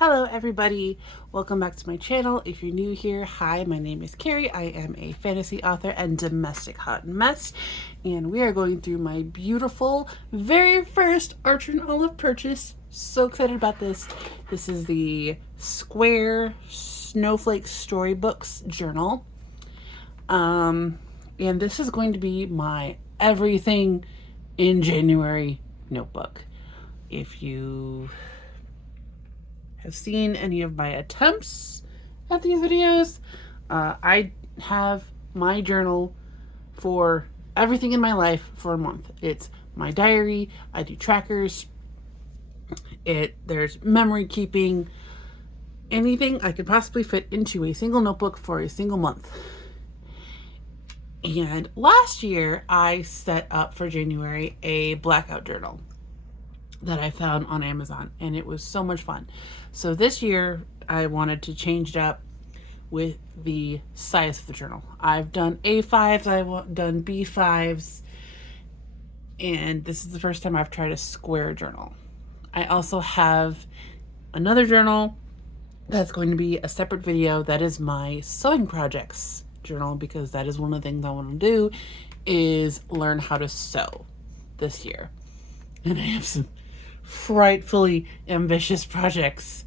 Hello everybody, welcome back to my channel. If you're new here, hi, my name is Carrie. I am a fantasy author and domestic hot mess, and we are going through my beautiful very first Archer and Olive purchase. So excited about this. This is the Square Snowflake Storybooks journal. And this is going to be my everything in January notebook. If you have seen any of my attempts at these videos, I have my journal for everything in my life for a month. It's my diary, I do trackers, there's memory keeping, anything I could possibly fit into a single notebook for a single month. And last year I set up for January a blackout journal that I found on Amazon, and it was so much fun. So this year I wanted to change it up with the size of the journal. I've done A5s, I've done B5s, and this is the first time I've tried a square journal. I also have another journal that's going to be a separate video that is my sewing projects journal, because that is one of the things I want to do is learn how to sew this year. And I have some frightfully ambitious projects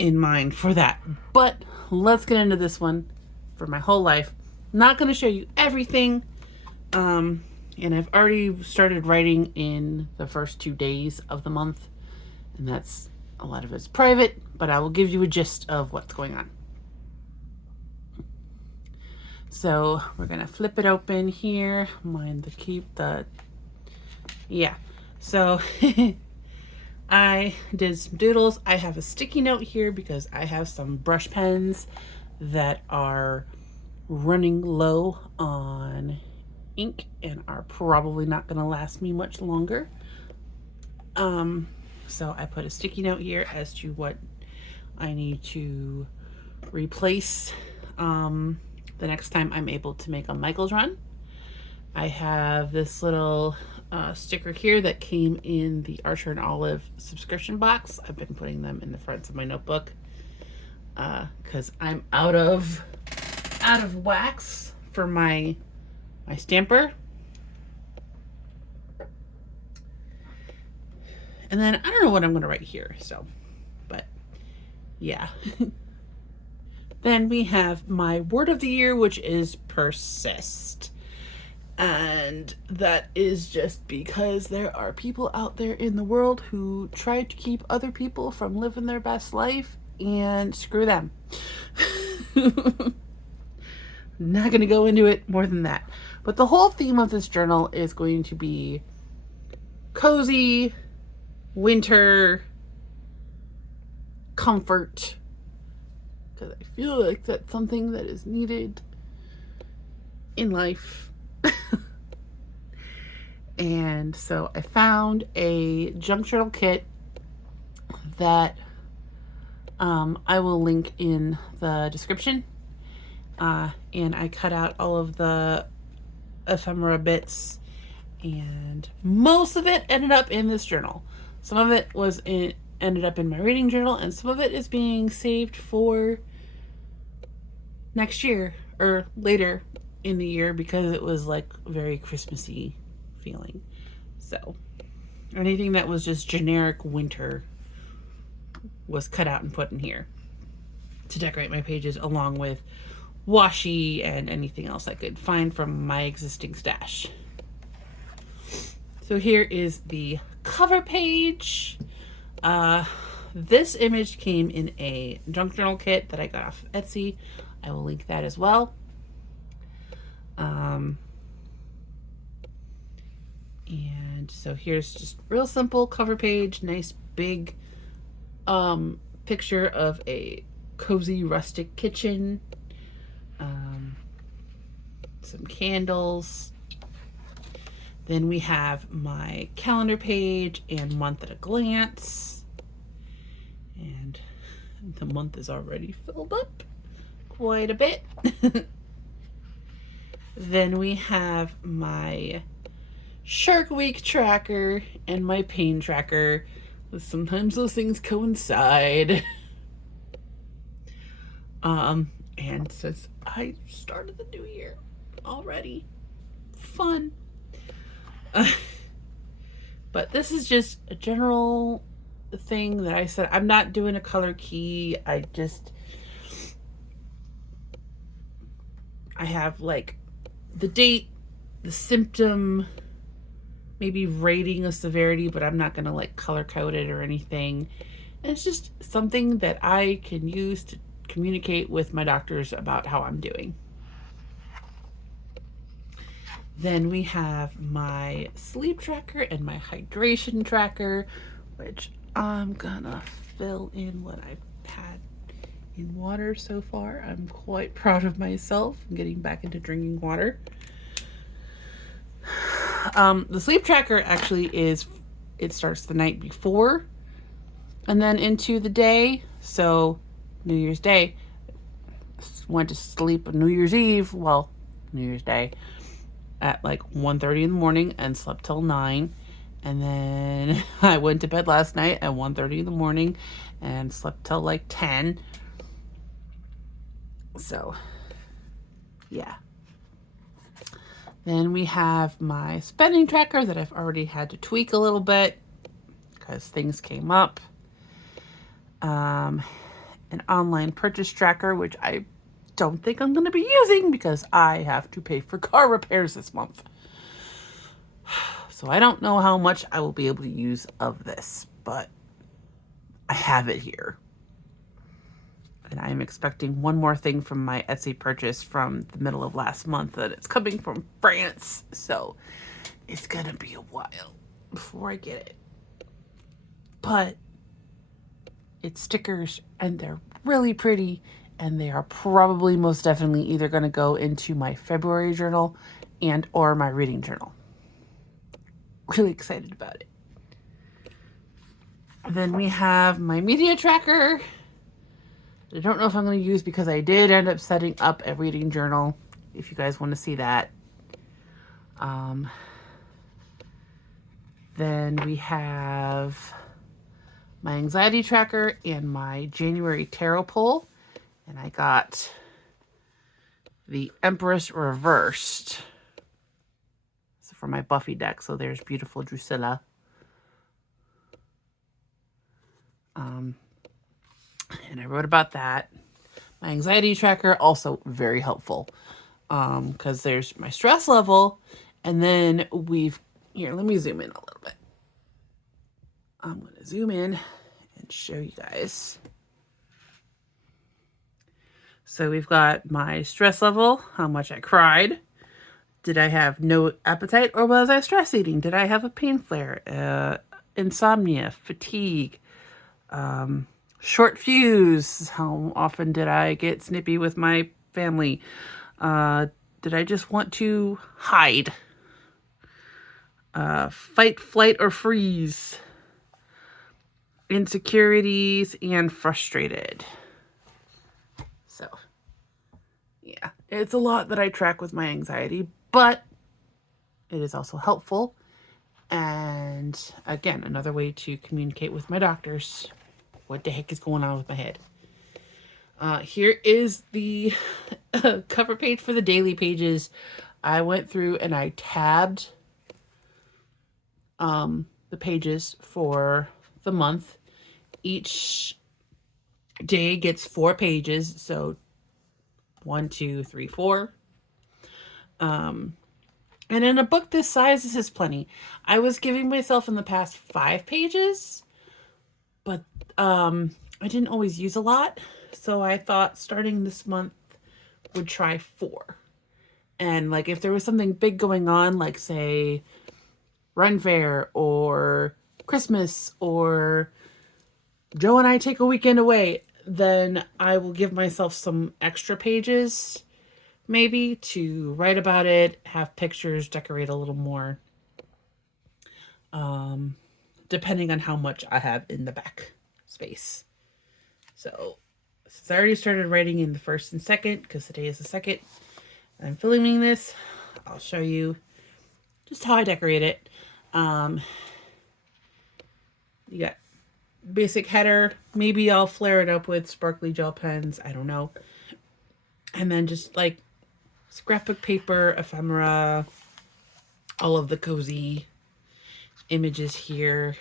in mind for that. But let's get into this one for my whole life. Not going to show you everything. And I've already started writing in the first 2 days of the month. And that's a lot of it's private, but I will give you a gist of what's going on. So we're going to flip it open here. So I did some doodles. I have a sticky note here because I have some brush pens that are running low on ink and are probably not going to last me much longer. So I put a sticky note here as to what I need to replace the next time I'm able to make a Michael's run. I have this little sticker here that came in the Archer and Olive subscription box. I've been putting them in the fronts of my notebook because I'm out of wax for my stamper. And then I don't know what I'm going to write here, but yeah. Then we have my word of the year, which is persist. And that is just because there are people out there in the world who try to keep other people from living their best life, and screw them. Not going to go into it more than that. But the whole theme of this journal is going to be cozy, winter, comfort, because I feel like that's something that is needed in life. And so I found a junk journal kit that I will link in the description. And I cut out all of the ephemera bits, and most of it ended up in this journal. Some of it ended up in my reading journal, and some of it is being saved for next year or later in the year because it was like very Christmassy feeling. So anything that was just generic winter was cut out and put in here to decorate my pages, along with washi and anything else I could find from my existing stash. So here is the cover page. This image came in a junk journal kit that I got off Etsy. I will link that as well. And so here's just real simple cover page, nice big picture of a cozy rustic kitchen, some candles. Then we have my calendar page and month at a glance, and the month is already filled up quite a bit. Then we have my Shark Week tracker and my pain tracker Sometimes those things coincide. And since I started the new year already, fun. But this is just a general thing that I said. I'm not doing a color key. I have like the date, the symptom, maybe rating a severity, but I'm not going to like color code it or anything. And it's just something that I can use to communicate with my doctors about how I'm doing. Then we have my sleep tracker and my hydration tracker, which I'm gonna fill in what I've had in water so far. I'm quite proud of myself. I'm getting back into drinking water. The sleep tracker actually it starts the night before and then into the day. So New Year's Day, went to sleep on New Year's Eve, well, New Year's Day, at like 1:30 in the morning and slept till 9. And then I went to bed last night at 1:30 in the morning and slept till like 10. So, yeah. Then we have my spending tracker that I've already had to tweak a little bit because things came up. An online purchase tracker, which I don't think I'm going to be using because I have to pay for car repairs this month. So I don't know how much I will be able to use of this, but I have it here. And I'm expecting one more thing from my Etsy purchase from the middle of last month that it's coming from France. So it's going to be a while before I get it. But it's stickers and they're really pretty, and they are probably most definitely either going to go into my February journal and or my reading journal. Really excited about it. Then we have my media tracker. I don't know if I'm going to use because I did end up setting up a reading journal, if you guys want to see that. Then we have my anxiety tracker and my January tarot pull. And I got the Empress reversed. So for my Buffy deck. So there's beautiful Drusilla. And I wrote about that. My anxiety tracker, also very helpful. Because there's my stress level. And then here, let me zoom in a little bit. I'm going to zoom in and show you guys. So we've got my stress level, how much I cried. Did I have no appetite or was I stress eating? Did I have a pain flare? Insomnia, fatigue, short fuse. How often did I get snippy with my family? Did I just want to hide? Fight, flight, or freeze. Insecurities and frustrated. So, yeah, it's a lot that I track with my anxiety, but it is also helpful. And again, another way to communicate with my doctors. What the heck is going on with my head? Here is the cover page for the daily pages. I went through and I tabbed the pages for the month. Each day gets 4 pages, so 1, 2, 3, 4. And in a book this size, this is plenty. I was giving myself in the past 5 pages, but I didn't always use a lot, so I thought starting this month would try 4. And like if there was something big going on, like say Run Fair or Christmas or Joe and I take a weekend away, then I will give myself some extra pages maybe to write about it, have pictures, decorate a little more, depending on how much I have in the back space. So since I already started writing in the 1st and 2nd, because today is the 2nd, and I'm filming this, I'll show you just how I decorate it. You got basic header. Maybe I'll flare it up with sparkly gel pens. I don't know. And then just like scrapbook paper, ephemera, all of the cozy images here.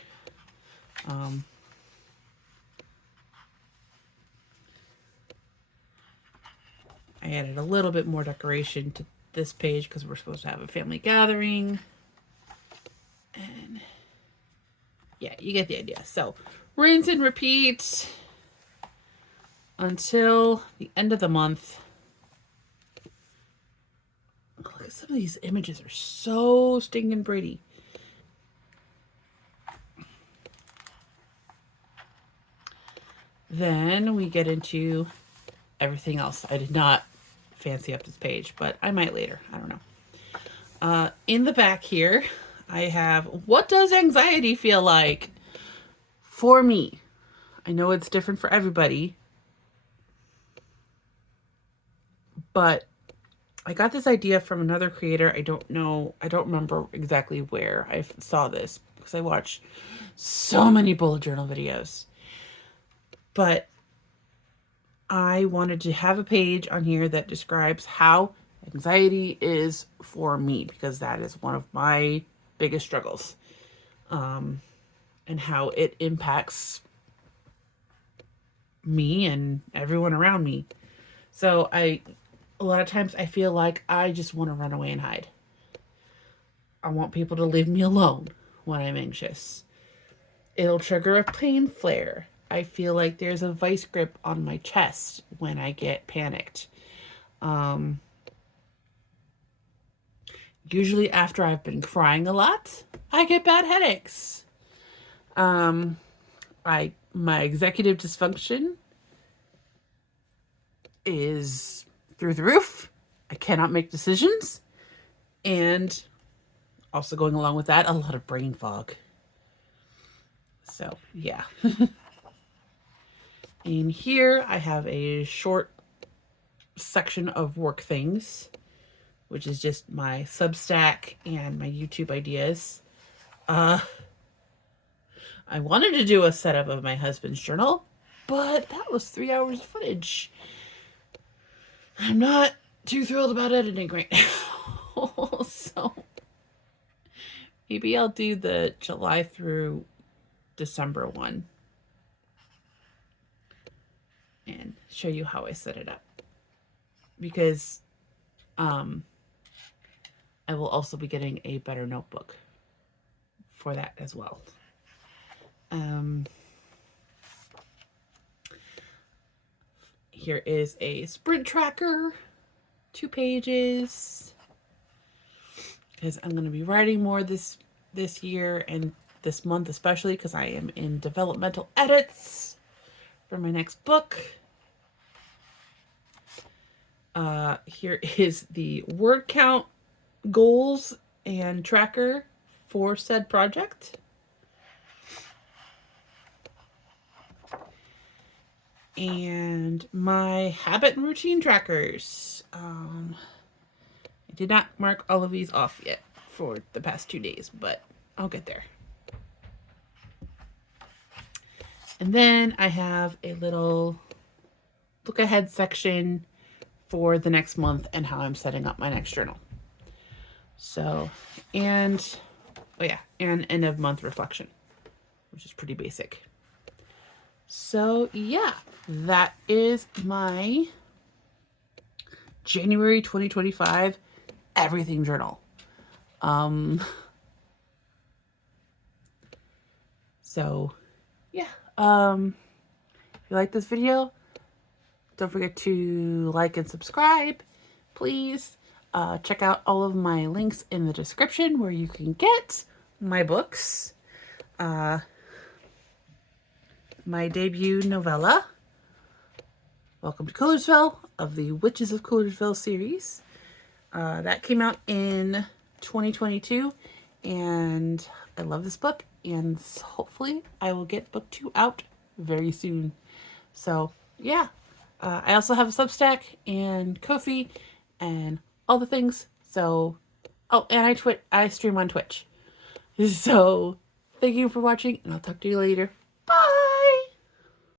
I added a little bit more decoration to this page because we're supposed to have a family gathering. And yeah, you get the idea. So rinse and repeat until the end of the month. Look at some of these images are so stinking pretty. Then we get into everything else. I did not fancy up this page, but I might later. I don't know. In the back here, I have, what does anxiety feel like for me? I know it's different for everybody, but I got this idea from another creator. I don't remember exactly where I saw this because I watch so many bullet journal videos. But I wanted to have a page on here that describes how anxiety is for me, because that is one of my biggest struggles, and how it impacts me and everyone around me. So a lot of times I feel like I just want to run away and hide. I want people to leave me alone when I'm anxious. It'll trigger a pain flare. I feel like there's a vice grip on my chest when I get panicked. Usually after I've been crying a lot, I get bad headaches. My executive dysfunction is through the roof. I cannot make decisions. And also going along with that, a lot of brain fog. So, yeah. In here, I have a short section of work things, which is just my Substack and my YouTube ideas. I wanted to do a setup of my husband's journal, but that was 3 hours of footage. I'm not too thrilled about editing right now. So maybe I'll do the July through December one and show you how I set it up, because I will also be getting a better notebook for that as well. Here is a sprint tracker, 2 pages, because I'm going to be writing more this year and this month, especially because I am in developmental edits for my next book. Here is the word count, goals, and tracker for said project. And my habit and routine trackers. I did not mark all of these off yet for the past 2 days, but I'll get there. And then I have a little look ahead section for the next month and how I'm setting up my next journal. So, and end of month reflection, which is pretty basic. So yeah, that is my January 2025 everything journal. So yeah, if you like this video, don't forget to like and subscribe, please. Check out all of my links in the description where you can get my books. My debut novella, Welcome to Coolersville, of the Witches of Coolersville series. That came out in 2022, and I love this book, and hopefully I will get book 2 out very soon. So yeah, I also have a Substack and Ko-fi and all the things. So, oh, and I stream on Twitch. So thank you for watching, and I'll talk to you later.